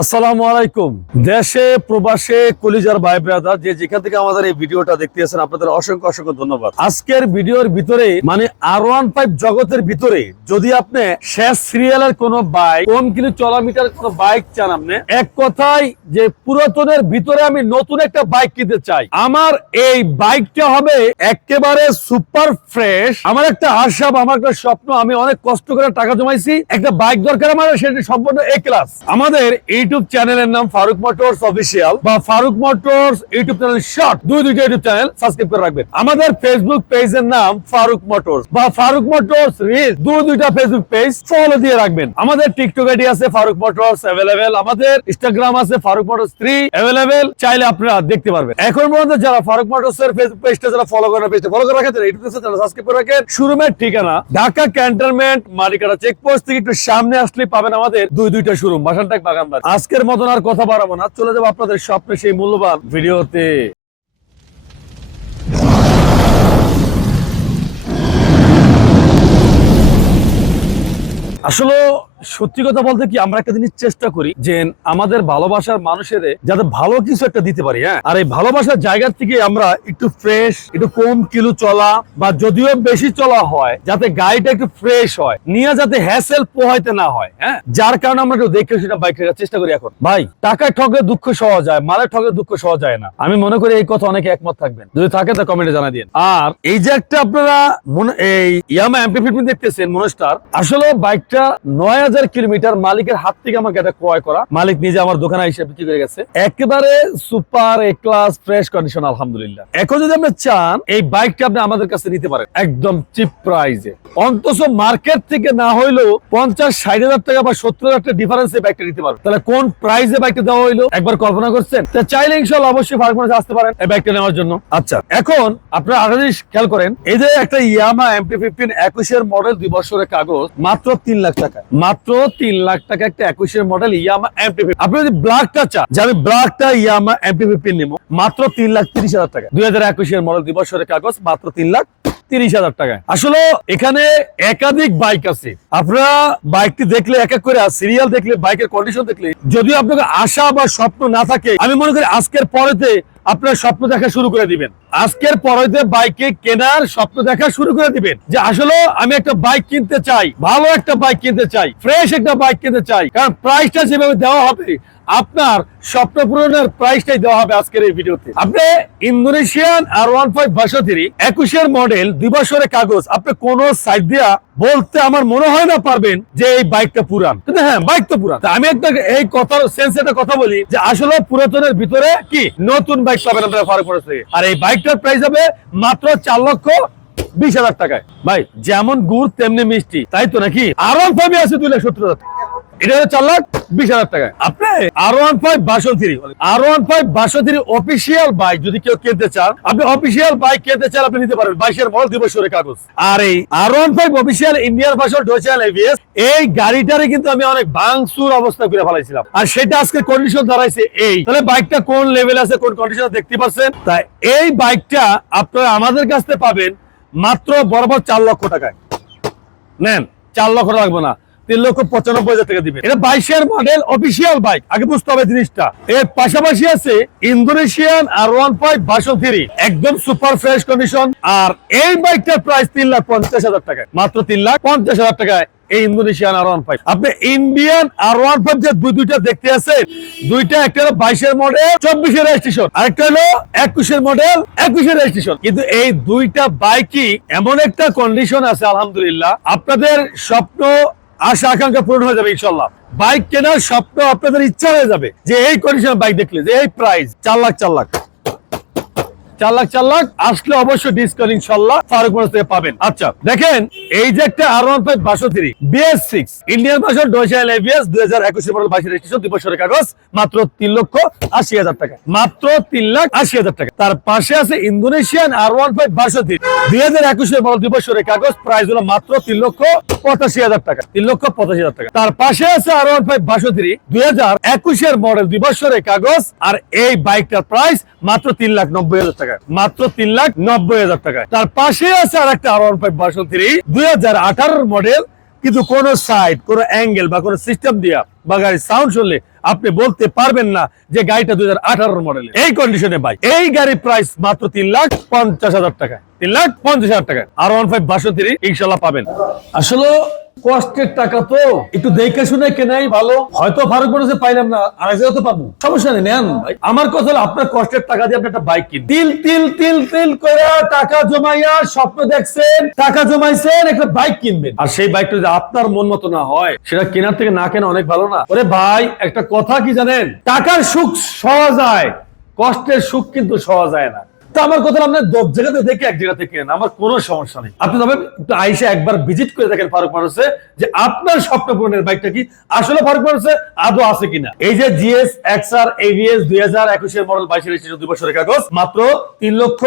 আসসালামু আলাইকুম। দেশে, প্রবাসে, কলিজার ভাই ব্রাদার, যে যেখান থেকে আমাদের এই ভিডিওটা দেখতেছেন আপনাদের অসংখ্য অসংখ্য ধন্যবাদ। আজকের ভিডিওর ভিতরে মানে আর ওয়ান ফাইভ জগতের ভিতরে, যদি আপনি শেষ সিরিয়ালের কোন বাইক কম কিলো চলামিটার কোন বাইক চান আপনি, এক কথায় যে পুরাতনের ভিতরে আমি নতুন একটা বাইক কিনতে চাই। আমার এই বাইকটা হবে একেবারে সুপার ফ্রেশ আমার একটা আশা আমার একটা স্বপ্ন, আমি অনেক কষ্ট করে টাকা জমাইছি। একটা বাইক দরকার আমার, সেটা সম্পূর্ণ এ ক্লাস আমাদের ইউটিউব চ্যানেলের নাম ফারুক মোটরস অফিসিয়াল বা Faruk motors YouTube channel short, দুই দুইটা ইউটিউব চ্যানেল সাবস্ক্রাইব করে রাখবেন। আমাদের ফেসবুক পেজের নাম ফারুক মোটরস বা ফারুক মোটরস রিল দুই দুইটা ফেসবুক পেজ ফলো দিয়ে রাখবেন। আমাদের টিকটক আইডি আছে ফারুক মোটরস অ্যাভেলেবেল আমাদের ইনস্টাগ্রাম আছে ফারুক মোটরস থ্রি অ্যাভেলেবেল চাইলে আপনারা দেখতে পারবেন। এখন পর্যন্ত যারা ফারুক মোটরস এর ফেসবুক পেজটা যারা ফলো করেন পেজটা ফলো করে রাখেন ইউটিউব চ্যানেল সাবস্ক্রাইব করে রাখেন। শোরুমের ঠিকানা, ঢাকা ক্যান্টনমেন্ট মালিকাটা চেকপোস্ট থেকে একটু সামনে আসলে পাবেন আমাদের দুই দুইটা শোরুম, বাসানটাক বাগানবাড়ি। আজকের মতন আর কথা বাড়াবো না। চলে যাব আপনাদের স্বপ্নে সেই মূল্যবান ভিডিওতে। আসলে সত্যি কথা বলতে কি, আমরা একটা জিনিস চেষ্টা করি যে আমাদের ভালোবাসার মানুষের যাতে ভালো কিছু একটা দিতে পারি হ্যাঁ? আর এই ভালোবাসার জায়গা থেকে আমরা একটু ফ্রেশ একটু কম কিলো চলা বা যদিও বেশি চলা হয়, যাতে গাড়িটা একটু ফ্রেশ হয়, নিয়ে যাতে হ্যাসেল পোহাইতে না হয় হ্যাঁ? যার কারণে আমরা একটু দেখে সেটা বাইক রাখার চেষ্টা করি এখন। ভাই টাকায় ঠকে দুঃখ সহজ যায় মালে ঠকে দুঃখ সহজ যায় না। আমি মনে করি এই কথা অনেকে একমত থাকবেন। যদি থাকে তা কমেন্টে জানা দিন। আর এই যে একটা আপনারা এই ইয়ামা এমপি ফিফটিন দেখতেছেন মনস্টার আসলে বাইকটা নয় হাজার কিলোমিটার মালিকের হাত থেকে আমাকে এটা ক্রয় করা। মালিক নিজে আমার দোকানে এসে বিক্রি করে গেছে। একেবারে super A class, fresh condition, আলহামদুলিল্লাহ। এখন যদি আপনি চান, এই বাইকটা আপনি আমাদের কাছে নিতে পারেন। একদম চিপ প্রাইজে অন্তত মার্কেট থেকে না হইলেও পঞ্চাশ, ষাট হাজার টাকা বা সত্তর হাজার টাকা ডিফারেন্সে বাইকটা নিতে পারবেন। তাহলে কোন প্রাইসে বাইকটা দেওয়া হইল? একবার কল্পনা করছেন? তা চাইলে ইনশাল্লাহ অবশ্যই ফার্মাসে আসতে পারেন এই বাইকটা নেওয়ার জন্য। আচ্ছা এখন আপনারা আরেকটা জিনিস খেয়াল করেন। এই যে একটা ইয়ামা এমপি ফিফটিন একুশের মডেল দুই বছরের কাগজ, মাত্র তিন লাখ টাকা। মাত্র তিন লাখ টাকা একটা একুশের মডেল ইয়ামা এমপি আপনি যদি ব্ল্যাকটা চান, যে আমি ব্ল্যাকটা ইয়ামা এমপি ফিফটিন নেব, মাত্র তিন লাখ তিরিশ হাজার টাকা দুই হাজার একুশের মডেল দুই কাগজ, মাত্র তিন লাখ আসলে এখানে একাধিক বাইক আছে। আপনারা বাইকটি দেখলে এক করে সিরিয়াল দেখলে কন্ডিশন দেখলে আপনাকে আশা বা স্বপ্ন না থাকে, আমি মনে করি আজকের পরেতে আপনার স্বপ্ন দেখা শুরু করে দিবেন। আজকের পরেতে বাইকে কেনার স্বপ্ন দেখা শুরু করে দিবেন। যে আসলে আমি একটা বাইক কিনতে চাই, ভালো একটা বাইক কিনতে চাই ফ্রেশ একটা বাইক কিনতে চাই, কারণ প্রাইসটা যেভাবে দেওয়া হবে, আপনার স্বপ্ন পূরণের প্রাইসটাই দেওয়া হবে আজকের এই ভিডিওতে। আপনি ইন্দোনেশিয়ান আর ওয়ান ফাইভ বাসতিরি একুশের মডেল দুই বছরের কাগজ, আপনি কোন সাইড দিয়া বলতে আমার মনে হয় না পারবেন যে এই বাইকটা পুরান। কিন্তু হ্যাঁ বাইক তো পুরান। আমি একটা এই কথা সেন্স একটা কথা বলি, যে আসলে পুরাতনের ভিতরে কি নতুন বাইক পাবেন আপনারা ফারুক আর এই বাইকটার প্রাইস হবে মাত্র চার লক্ষ বিশ হাজার টাকায়। ভাই, যেমন গুড়, তেমনি মিষ্টি। তাই তো নাকি? আরও ওয়ান আছে দুই লাখ সত্তর হাজার। এটা হচ্ছে চার লাখ বিশ হাজার টাকায় আপনি? R one five version three R one five version three official bike যদি কেউ কিনতে চান আপনি অফিসিয়াল বাইক কিনতে চান আপনি নিতে পারবেন বাইশের মডেল দুই বছরের কাগজ। আর এই R one five official Indian version dual ABS এই গাড়িটারে কিন্তু আমি অনেক ভাঙচুর অবস্থা করে ফেলাইছিলাম। আর সেটা আজকে কন্ডিশন দাঁড়াইছে এই। তাহলে বাইকটা কোন লেভেল আছে কোন কন্ডিশন দেখতে পাচ্ছেন? তাই এই বাইকটা আপনারা আমাদের কাছ থেকে পাবেন মাত্র বরাবর চার লক্ষ টাকায়। নেন চার লক্ষ লাগবে না। তিন লক্ষ পঁচানব্বই হাজার টাকা এটা বাইশের মডেল অফিসিয়াল বাইক আগে বুঝতে হবে জিনিসটা। এর পাশাপাশি আছে ইন্দোনেশিয়ান আর ওয়ান ফাইভ একদম সুপার ফ্রেশ কন্ডিশন আর এই বাইকটার প্রাইস তিন লাখ পঞ্চাশ হাজার মাত্র তিন লাখ পঞ্চাশ হাজার টাকায় এই ইন্দোনেশিয়ান আর ওয়ান ফাইভ আপনি ইন্ডিয়ান আর ওয়ান ফাইভ যে দুই দুইটা দেখতে আছেন, দুইটা একটা হলো বাইশের মডেল চব্বিশের রেজিস্ট্রেশন আরেকটা হলো একুশের মডেল একুশের রেজিস্ট্রেশন কিন্তু এই দুইটা বাইকই এমন একটা কন্ডিশন আছে, আলহামদুলিল্লাহ। আপনাদের স্বপ্ন আশা, আকাঙ্ক্ষা পূরণ হয়ে যাবে ইনশাল্লাহ বাইক কেনার স্বপ্ন আপনাদের ইচ্ছা হয়ে যাবে যে এই কন্ডিশন বাইক দেখলে, যে এই প্রাইস চার লাখ চার লাখ। চার লাখ চার লাখ, আসলে অবশ্যই ডিসকাউন্ট ইনশাল্লাহ ফারুক মোটরস থেকে পাবেন। আচ্ছা দেখেন, এই যে একটা আর ওয়ান ফাইভ বাষট্টি BS six Indian version dual ABS দুই হাজার একুশে মডেল বাইশের রেজিস্ট্রেশন দুই বছরের কাগজ, মাত্র তিন লক্ষ আশি হাজার টাকা। মাত্র তিন লাখ আশি হাজার টাকা। তার পাশে আছে ইন্দোনেশিয়ান আর ওয়ান ফাইভ বাষট্টি, দুই হাজার একুশের মডেল দুই বছরের কাগজ প্রাইস হলো মাত্র তিন লক্ষ পঁচাশি হাজার টাকা। তিন লক্ষ পঁচাশি হাজার টাকা। তার পাশে আছে আর ওয়ান ফাইভ বাষট্টি, দুই হাজার একুশের মডেল দুই বছরের কাগজ, আর এই বাইকটার প্রাইস মাত্র তিন লাখ নব্বই হাজার টাকা। মাত্র তিন লাখ নব্বই হাজার তার পাশে আছে আর একটা আর ফাইভ দুই হাজার আঠারোর মডেল কিন্তু কোন সাইড কোন অ্যাঙ্গেল বা কোন সিস্টেম দিয়া বা গাড়ির সাউন্ড শুনলে আপনি বলতে পারবেন না যে গাড়িটা দুই হাজার মডেল এই কন্ডিশনে বাইক এই গাড়ির প্রাইস মাত্র তিন লাখ পঞ্চাশ হাজার টাকা তিন লাখ পঞ্চাশ হাজার টাকা আর ওয়ান ফাইভ ইনশাল্লাহ পাবেন। আসলে কষ্টের টাকা তো। একটু দেখে শুনে কেনাই ভালো। হয়তো ফারুক বলেছে, পাইলাম না, আর জায়গায় তো পাবো। সমস্যা নেই, নেন আমার কথা হলো, আপনার কষ্টের টাকা দিয়ে আপনি একটা বাইক কিন তিল তিল তিল তিল করে টাকা জমাইয়া স্বপ্ন দেখছেন, টাকা জমাইছেন, একটা বাইক কিনবেন। আর সেই বাইকটা যদি আপনার মন মতো না হয়, সেটা কেনার থেকে না কেনা অনেক ভালো না। ওরে ভাই, একটা কথা কি জানেন? টাকার সুখ সহজ যায় কষ্টের সুখ কিন্তু সহজ যায় না। তো আমার কথা আপনার দশ জায়গাতে দেখে এক জায়গা থেকে কেনেন আমার কোনো সমস্যা নেই। আপনি তবে আইসে একবার ভিজিট করে দেখেন ফারুক মানুষে যে আপনার স্বপ্ন পূরণের বাইকটা কি। আসলে ফারুক মানুষে আদৌ আছে কিনা। এই যে জিএস এক্সআর এভিএস দুই হাজার একুশের মডেল বাইশের দুই বছরের কাগজ, মাত্র তিন লক্ষ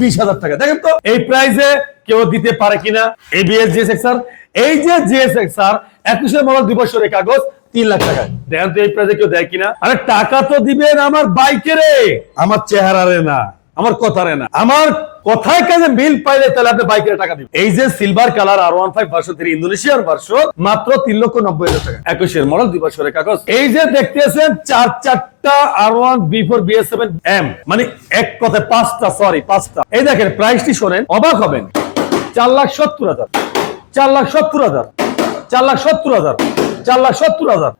বিশ হাজার টাকা। দেখেন তো, এই প্রাইসে কেউ দিতে পারে কিনা? এবিএস জিএস এক্সআর এই যে জিএস এক্সআর একুশের মডেল দুই বছরের কাগজ, তিন লাখ টাকা দেখেন তো, এই প্রাইসে কেউ দেয় কিনা? আরে টাকা তো দিবেন আমার বাইকে রে। আমার চেহারারে না। আমার কথারে না। আমার কথায় কাজে মিল পাইলে তাহলে আপনি বাইকের টাকা দিবেন। এই যে silver colour R one five version ইন্দোনেশিয়ার ভার্সন মাত্র তিন লক্ষ নব্বই হাজার টাকা। একুশের মডেল দুই বছরের কাগজ। এই যে দেখতেছেন, চার চারটা R one B four B seven M মানে এক কথায় পাঁচটা সরি পাঁচটা। এই দেখেন প্রাইসটি শোনেন, অবাক হবেন। চার লাখ সত্তর হাজার, চার লাখ সত্তর হাজার, চার লাখ সত্তর হাজার, চার লাখ সত্তর হাজার,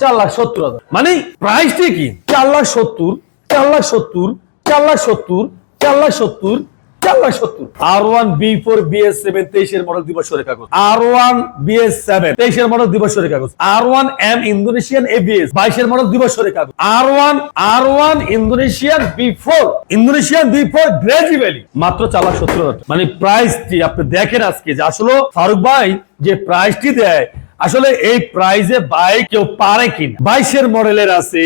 চার লাখ সত্তর হাজার। মানে প্রাইসটি কি? চার লাখ সত্তর, চার লাখ সত্তর চার লাখ সত্তর, চার লাখ সত্তর, চার লাখ সত্তর। R one B four BS seven তেইশের মডেল দিবসের কাগজ। আর ওয়ান বিএস সেভেন তেইশের মডেল দিবসের কাগজ। R one M Indonesian ABS বাইশের মডেল দিবসের কাগজ। R one R one Indonesian B four Indonesian B four গ্রেজি ভ্যালি মাত্র চার লাখ সত্তর মানে প্রাইসটি আপনি দেখেন আজকে যে আসলে ফারুক ভাই যে প্রাইসটি দেয় আসলে এই প্রাইজে বাইক কেউ পারে কিনা বাইশের মডেলের আছে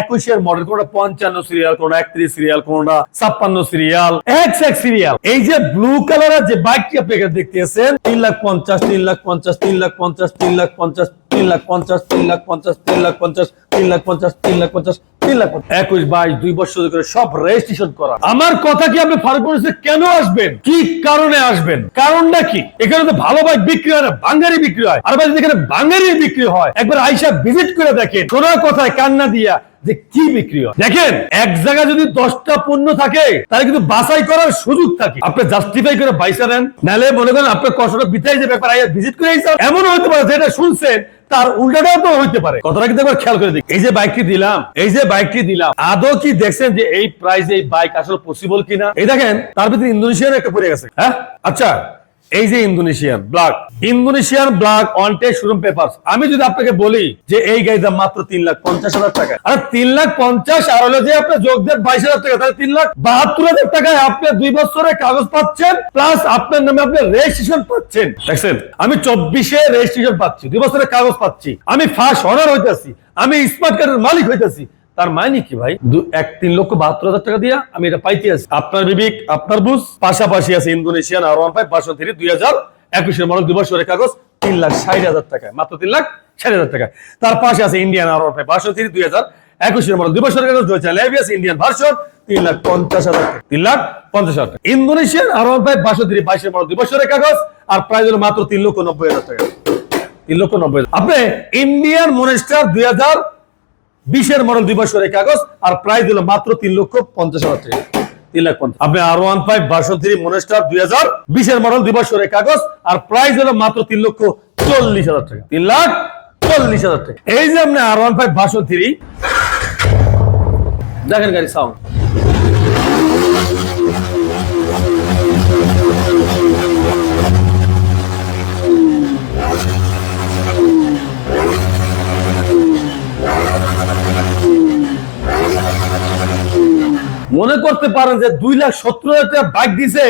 একুশের মডেল কোনটা পঞ্চান্ন সিরিয়াল কোনটা একত্রিশ সিরিয়াল কোনটা ছাপ্পান্ন সিরিয়াল এক্স এক সিরিয়াল এই যে ব্লু কালারের যে বাইকটি আপনি দেখতেছেন তিন লাখ পঞ্চাশ তিন লাখ পঞ্চাশ তিন লাখ পঞ্চাশ তিন লাখ পঞ্চাশ তিন লাখ পঞ্চাশ তিন লাখ পঞ্চাশ তিন লাখ পঞ্চাশ তিন লাখ পঞ্চাশ তিন লাখ পঞ্চাশ তিন লাখ একুশ বাইশ দুই বছর করে সব রেজিস্ট্রেশন করা আমার কথা কি আপনি ফারুক বলেছে কেন আসবেন কি কারণে আসবেন কারণটা কি এখানে তো ভালো বাইক বিক্রি হয় না বাঙ্গারি বিক্রি হয় আর ভাই এখানে বাঙ্গারি বিক্রি হয়। একবার আইসা ভিজিট করে দেখেন শোনার কথায় কান্না দিয়া যে কি বিক্রি হয়। দেখেন, এক জায়গায় যদি দশটা পণ্য থাকে, তাহলে কিন্তু বাছাই করার সুযোগ থাকে। আপনি জাস্টিফাই করে বাইসা নেন নাহলে মনে করেন আপনার কষ্টটা বিতাই যাবে একবার আইয়া ভিজিট করে আইসা এমনও হতে পারে, যেটা শুনছেন, তার উল্টাটাও তো হইতে পারে। কথাটা কিন্তু একবার খেয়াল করে দিই এই যে বাইকটি দিলাম, এই যে বাইকটি দিলাম, আদৌ কি দেখছেন যে এই প্রাইসে এই বাইক আসলে পসিবল কিনা? এই দেখেন, তার ভিতরে ইন্দোনেশিয়ার একটা পড়ে গেছে। হ্যাঁ? আচ্ছা এই যে Indonesian black Indonesian black one টে শোরুম পেপার আমি যদি আপনাকে বলি যে এই গাড়ির দাম মাত্র তিন লাখ পঞ্চাশ হাজার টাকা, আর তিন লাখ পঞ্চাশ আর হলো যে আপনি যোগ দেন বাইশ হাজার টাকা, তাহলে তিন লাখ বাহাত্তর হাজার টাকায় আপনি দুই বছরের কাগজ পাচ্ছেন প্লাস আপনার নামে আপনি রেজিস্ট্রেশন পাচ্ছেন। দেখছেন? আমি চব্বিশে রেজিস্ট্রেশন পাচ্ছি, দুই বছরের কাগজ পাচ্ছি। আমি ফার্স্ট অনার হইতেছি, আমি স্মার্ট কার্ডের মালিক হইতেছি। তার মানে কি ভাই? এক, তিন লক্ষ বাহাত্তর হাজার টাকা দিয়া আমি এটা পাইতে আছি। আপনার বিবেক, আপনার বুঝ, পাশাপাশি আছে ইন্দোনেশিয়ান আর ওয়ান ফাইভ পাঁচশো থ্রি দুই হাজার একুশের মডেল দুই বছরের কাগজ, তিন লাখ ষাট হাজার টাকা মাত্র তিন লাখ ষাট হাজার টাকা তার পাশে আছে ইন্ডিয়ান আর ওয়ান ফাইভ পাঁচশো থ্রি দুই হাজার একুশের মডেল দুই বছরের কাগজ, দুই হাজার লেভিয়াস ইন্ডিয়ান ভার্সন তিন লাখ পঞ্চাশ হাজার টাকা, তিন লাখ পঞ্চাশ হাজার টাকা। ইন্দোনেশিয়ান আর ওয়ান ফাইভ পাঁচশো থ্রি বাইশের মডেল দুই বছরের কাগজ, আর প্রাইস হলো মাত্র তিন লক্ষ নব্বই হাজার টাকা। তিন লক্ষ নব্বই। আপনি ইন্ডিয়ান মনিস্টার দুই হাজার বিশের মডেল দুই বছরের কাগজ আর প্রাইস দিল মাত্র তিন লক্ষ পঞ্চাশ হাজার টাকা। তিন লাখ পঞ্চাশ। আপনি R one five version three monster দুই হাজার বিশের মডেল দুই বছরের কাগজ আর প্রাইস হলো মাত্র তিন লক্ষ চল্লিশ হাজার টাকা। তিন লাখ চল্লিশ হাজার টাকা। এই যে আপনি R one five version three দেখেন গাড়ি সাউন্ড করতে পারেন যে দুই লাখ সত্তর হাজার বাইক দিছে,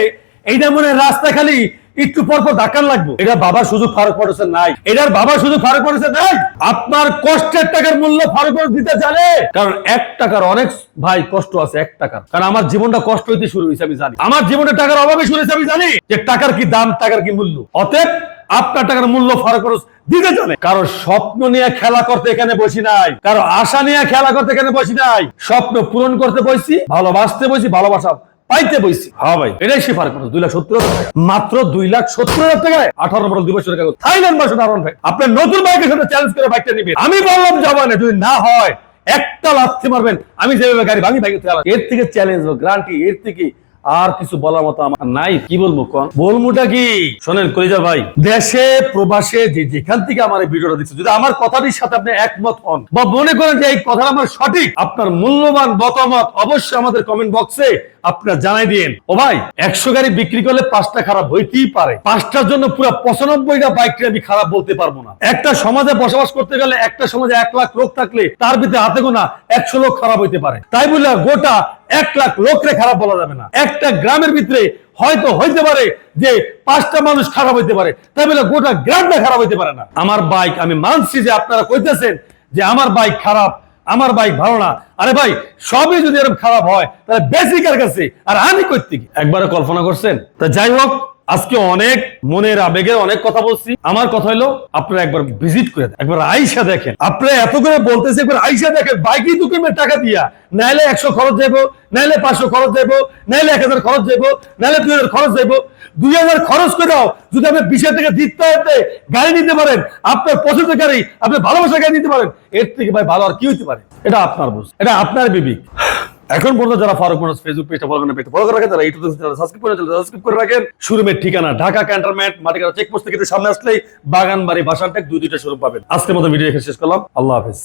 এইটা মনে রাস্তা খালি একটু পর পর ধাক্কার লাগবে। এটা বাবার সুযোগ ফারুক পড়েছে নাই। এটার বাবার সুযোগ ফারুক পড়েছে নাই? আপনার কষ্টের টাকার মূল্য ফারুক দিতে জানে? কারণ এক টাকার অনেক ভাই কষ্ট আছে, এক টাকার। কারণ আমার জীবনটা কষ্ট হইতে শুরু হয়েছে আমি জানি। আমার জীবনে টাকার অভাবে শুরু হয়েছে আমি জানি যে টাকার কি দাম, টাকার কি মূল্য। অতএব আপনার টাকার মূল্য ফারুক পড়েছে দিতে জানে কারও স্বপ্ন নিয়ে খেলা করতে এখানে বসি নাই। কারও আশা নিয়ে খেলা করতে এখানে বসি নাই। স্বপ্ন পূরণ করতে বসি, ভালোবাসতে বসি, ভালোবাসা পাইতে বইছি হ্যাঁ ভাই, এটাই সে দুই লাখ সত্তর মাত্র দুই লাখ সত্তর হাজার আঠারো দুই কাগজ। থাইল্যান্ড ভাই আপনার নতুন বাইকের সাথে চ্যালেঞ্জ করে বাইকটা নিবেন। আমি বললাম যাবা না যদি না হয়, একটা লাথি মারবেন। আমি যেভাবে গাড়ি ভাঙি ভাঙি এর থেকে চ্যালেঞ্জ গ্যারান্টি এর থেকে আর কিছু বলার মতো আমার নাই। কি বলব কন? বলমুটা কি? শোনেন কলিজা ভাই, দেশে, প্রবাসে যে যেখান থেকে আমার এই ভিডিওটা দিচ্ছে যদি আমার কথাটির সাথে আপনি একমত হন বা মনে করেন যে এই কথাটা আমার সঠিক, আপনার মূল্যবান মতামত অবশ্যই আমাদের কমেন্ট বক্সে আপনারা জানাই দিন ও ভাই, একশো গাড়ি বিক্রি করলে পাঁচটা খারাপ হইতেই পারে। পাঁচটার জন্য পুরো পঁচানব্বইটা বাইককে আমি খারাপ বলতে পারব না। একটা সমাজে বসবাস করতে গেলে একটা সমাজে এক লাখ লোক থাকলে তার ভিতরে হাতে গোনা একশো লোক খারাপ হইতে পারে। তাই বলে গোটা এক লাখ লোকরে খারাপ বলা যাবে না। একটা গ্রামের ভিতরে হয়তো হইতে পারে যে পাঁচটা মানুষ খারাপ হইতে পারে। তাই বলে গোটা গ্রামটা খারাপ হইতে পারে না। আমার বাইক আমি মানছি যে আপনারা কইতেছেন যে আমার বাইক খারাপ। আমার বাইক ভালো না। আরে ভাই, সবই যদি এরকম খারাপ হয়, তাহলে বেসিকের কাছে? আর আমি করতে একবার কল্পনা করছেন? তা যাই হোক আজকে অনেক মনের আবেগে অনেক কথা বলছি। আমার কথা হলো, আপনারা একবার ভিজিট করে একবার আইসা দেখেন। আপনারা এত করে বলতেছে, একবার আইসা দেখেন, বাইকই দু কিলোমিটার টাকা দিয়া। নাইলে একশো খরচ যাব নাইলে পাঁচশো খরচ যাব নাইলে এক হাজার খরচ যাব নাইলে দুই হাজার খরচ যাব দুই হাজার খরচ করে দাও, যদি আপনি বিশ টাকা দিতে হতে গাড়ি নিতে পারেন, আপনার পছন্দের গাড়ি আপনি ভালোবাসা গাড়ি নিতে পারেন, এর থেকে ভাই ভালো আর কি হইতে পারে? এটা আপনার বুঝ, এটা আপনার বিবেক। এখন পর্যন্ত যারা ফারুক মানুষ ফেসবুক পেজটা ফলো করেন পেজটা ফলো করে রাখেন। তারা ইউটিউব চ্যানেল সাবস্ক্রাইব করে চ্যানেল সাবস্ক্রাইব করে রাখেন। শোরুমের ঠিকানা, ঢাকা ক্যান্টনমেন্ট মাটিকাটা চেকপোস্ট থেকে সামনে আসলেই বাগানবাড়ি বাসানটেক দুই দুইটা শোরুম পাবেন। আজকের মতো ভিডিও এখানে শেষ করলাম। আল্লাহ হাফেজ।